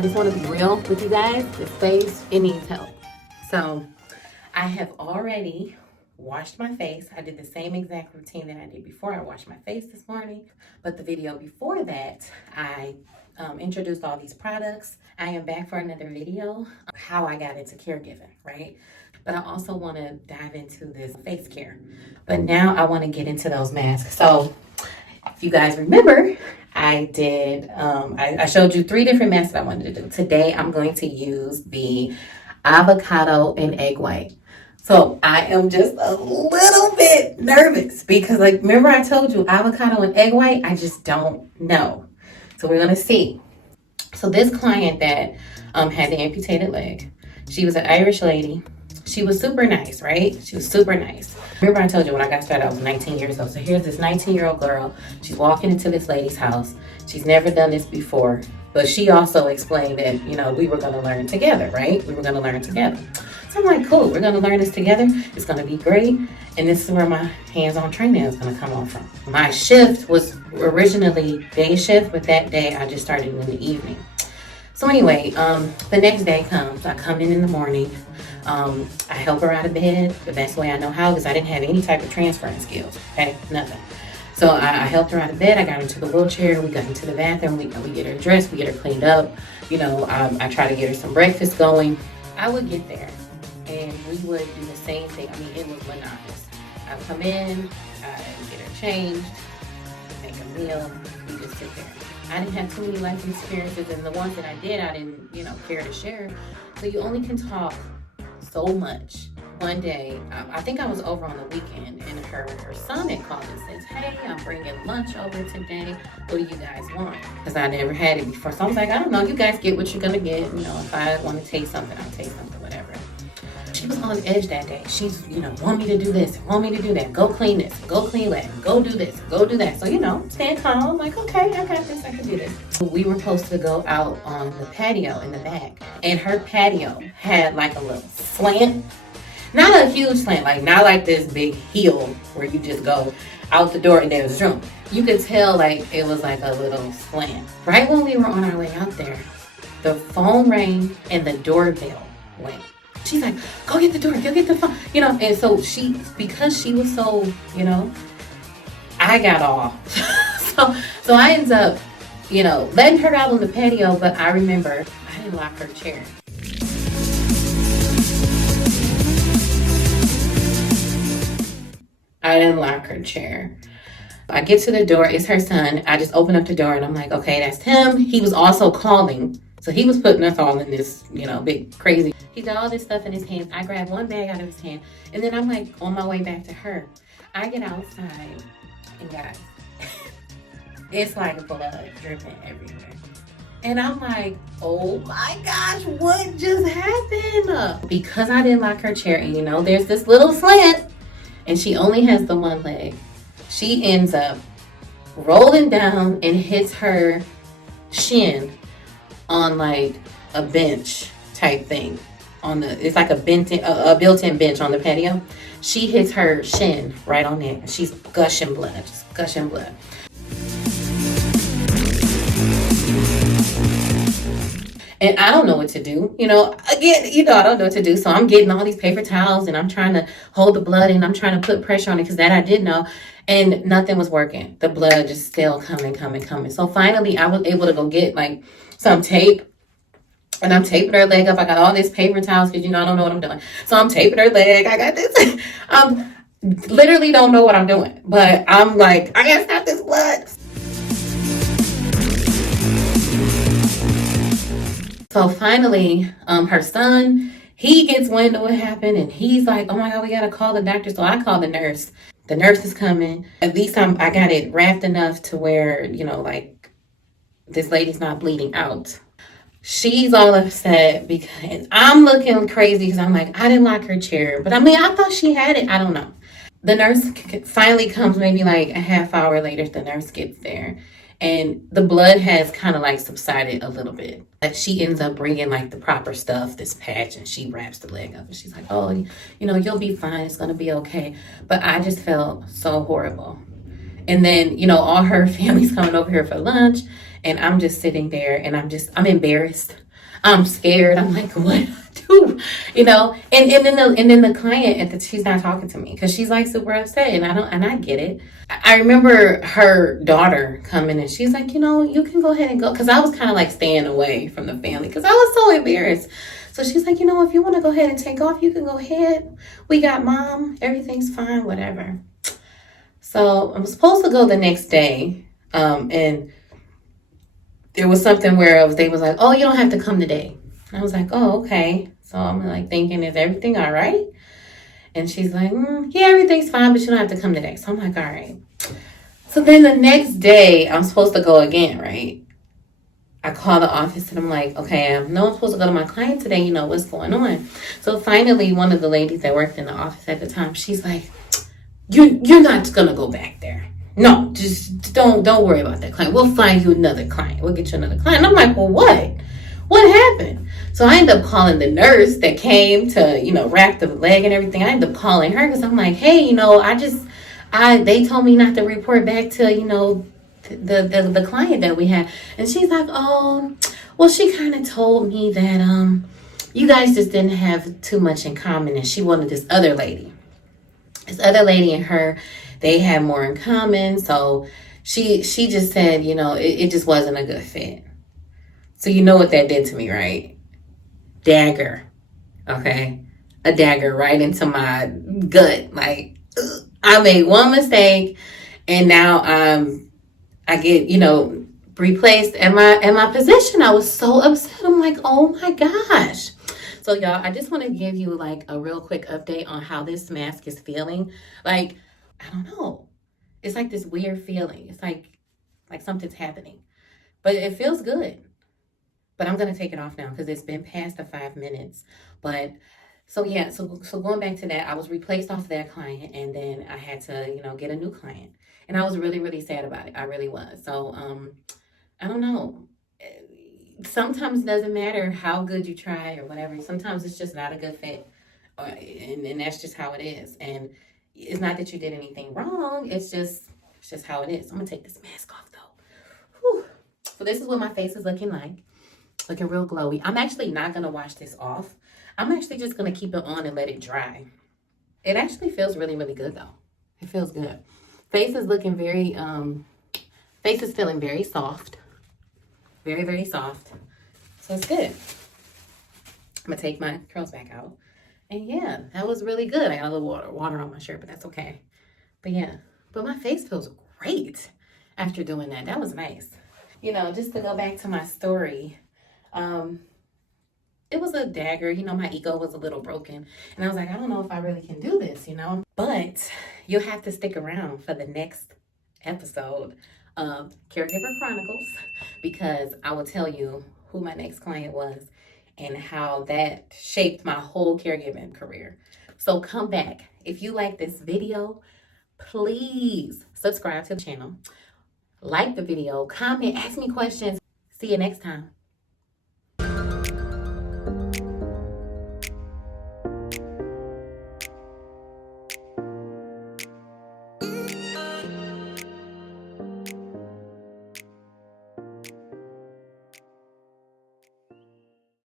I just want to be real with you guys. This face, it needs help. So I have already washed my face. I did the same exact routine that I did before I washed my face this morning. But the video before that, I introduced all these products. I am back for another video of how I got into caregiving, right? But I also want to dive into this face care. But now I want to get into those masks. So if you guys remember, I showed you 3 different masks that I wanted to do. Today, I'm going to use the avocado and egg white. So I am just a little bit nervous because, like, remember I told you avocado and egg white? I just don't know. So we're going to see. So this client that had the amputated leg, she was an Irish lady. She was super nice, right? She was super nice. Remember I told you when I got started, I was 19 years old. So here's this 19-year-old girl. She's walking into this lady's house. She's never done this before. But she also explained that, you know, we were going to learn together, right? We were going to learn together. So I'm like, cool, we're going to learn this together. It's going to be great. And this is where my hands-on training is going to come on from. My shift was originally day shift, but that day I just started in the evening. So anyway, the next day comes. I come in the morning. I help her out of bed the best way I know how because I didn't have any type of transferring skills, okay? Nothing. So I helped her out of bed. I got her into the wheelchair. We got into the bathroom. We get her dressed. We get her cleaned up. You know, I try to get her some breakfast going. I would get there and we would do the same thing. I mean, it was monotonous. I would come in, I get her changed, make a meal, we just sit there. I didn't have too many life experiences, and the ones that I did, I didn't, you know, care to share. So you only can talk so much. One day, I think I was over on the weekend, and her son had called and says, hey, I'm bringing lunch over today. What do you guys want? Because I never had it before. So I was like, I don't know. You guys get what you're going to get. You know, if I want to taste something, I'll taste something, whatever. She was on edge that day. She's, you know, want me to do this, want me to do that. Go clean this, go clean that, go do this, go do that. So, you know, stand calm. Like, okay, I got this, I can do this. We were supposed to go out on the patio in the back. And her patio had like a little slant. Not a huge slant, like not like this big hill where you just go out the door and there's room. You could tell like it was like a little slant. Right when we were on our way out there, the phone rang and the doorbell went. She's like, go get the door, go get the phone. You know, and so because she was so, you know, I got off. so I ended up, you know, letting her out on the patio, but I remember I didn't lock her chair. I didn't lock her chair. I get to the door, it's her son. I just open up the door and I'm like, okay, that's him. He was also calling. So he was putting us all in this, you know, big crazy. He's got all this stuff in his hands. I grab one bag out of his hand and then I'm like on my way back to her. I get outside and guys, it's like blood dripping everywhere. And I'm like, oh my gosh, what just happened? Because I didn't lock her chair and you know, there's this little slant and she only has the one leg. She ends up rolling down and hits her shin on like a bench type thing it's like a built-in bench on the patio. She hits her shin right on there. She's gushing blood, just gushing blood. And I don't know what to do. You know, again, you know, I don't know what to do. So I'm getting all these paper towels and I'm trying to hold the blood and I'm trying to put pressure on it because that I did know. And nothing was working. The blood just still coming. So finally I was able to go get like some tape. And I'm taping her leg up. I got all this paper towels because, you know, I don't know what I'm doing. So I'm taping her leg. I got this. Literally don't know what I'm doing. But I'm like, I gotta stop this blood. So finally, her son, he gets wind of what happened. And he's like, oh my God, we gotta call the doctor. So I call the nurse. The nurse is coming. At least I got it wrapped enough to where, you know, like this lady's not bleeding out. She's all upset because I'm looking crazy because I'm like, I didn't lock her chair. But I mean, I thought she had it. I don't know. The nurse finally comes maybe like a half hour later. The nurse gets there and the blood has kind of like subsided a little bit. Like she ends up bringing like the proper stuff, this patch, and she wraps the leg up. And she's like, oh, you know, you'll be fine. It's going to be okay. But I just felt so horrible. And then, you know, all her family's coming over here for lunch. And I'm just sitting there and I'm embarrassed. I'm scared. I'm like, what do I do? You know, and then the client she's not talking to me because she's like super upset, and I get it. I remember her daughter coming and she's like, you can go ahead and go, because I was kind of like staying away from the family because I was so embarrassed. So she's like, if you want to go ahead and take off, you can go ahead. We got mom. Everything's fine. Whatever. So I'm supposed to go the next day, and there was something where they was like, oh, you don't have to come today. And I was like, oh, okay. So I'm like thinking, is everything all right? And she's like, yeah, everything's fine, but you don't have to come today. So I'm like, all right. So then the next day, I'm supposed to go again, right? I call the office and I'm like, okay, I know I'm supposed to go to my client today. What's going on? So finally, one of the ladies that worked in the office at the time, she's like, you're not gonna go back there. No, just don't worry about that client. We'll find you another client. We'll get you another client. And I'm like, well, what? What happened? So I ended up calling the nurse that came to, wrap the leg and everything. I ended up calling her because I'm like, hey, they told me not to report back to, the client that we had. And she's like, oh, well, she kind of told me that you guys just didn't have too much in common, and she wanted this other lady. This other lady and her, they had more in common. So she just said, it just wasn't a good fit. So you know what that did to me, right? Dagger. Okay? A dagger right into my gut. Like, I made one mistake and now I get, replaced at my position. I was so upset. I'm like, oh my gosh. So y'all, I just want to give you like a real quick update on how this mask is feeling. Like, I don't know. It's like this weird feeling. It's like something's happening. But it feels good. But I'm gonna take it off now because it's been past the 5 minutes. But so yeah, so going back to that, I was replaced off of that client, and then I had to, get a new client, and I was really really sad about it. I really was. So I don't know. Sometimes it doesn't matter how good you try or whatever. Sometimes it's just not a good fit, and that's just how it is. And it's not that you did anything wrong. It's just how it is. I'm gonna take this mask off though. Whew. So this is what my face is looking like. Looking real glowy. I'm actually not going to wash this off. I'm actually just going to keep it on and let it dry. It actually feels really, really good though. It feels good. Face is looking face is feeling very soft. Very, very soft. So it's good. I'm going to take my curls back out. And yeah, that was really good. I got a little water on my shirt, but that's okay. But yeah, but my face feels great after doing that. That was nice. Just to go back to my story, it was a dagger. My ego was a little broken. And I was like, I don't know if I really can do this, But you'll have to stick around for the next episode of Caregiver Chronicles because I will tell you who my next client was and how that shaped my whole caregiving career. So come back. If you like this video, please subscribe to the channel. Like the video, comment, ask me questions. See you next time.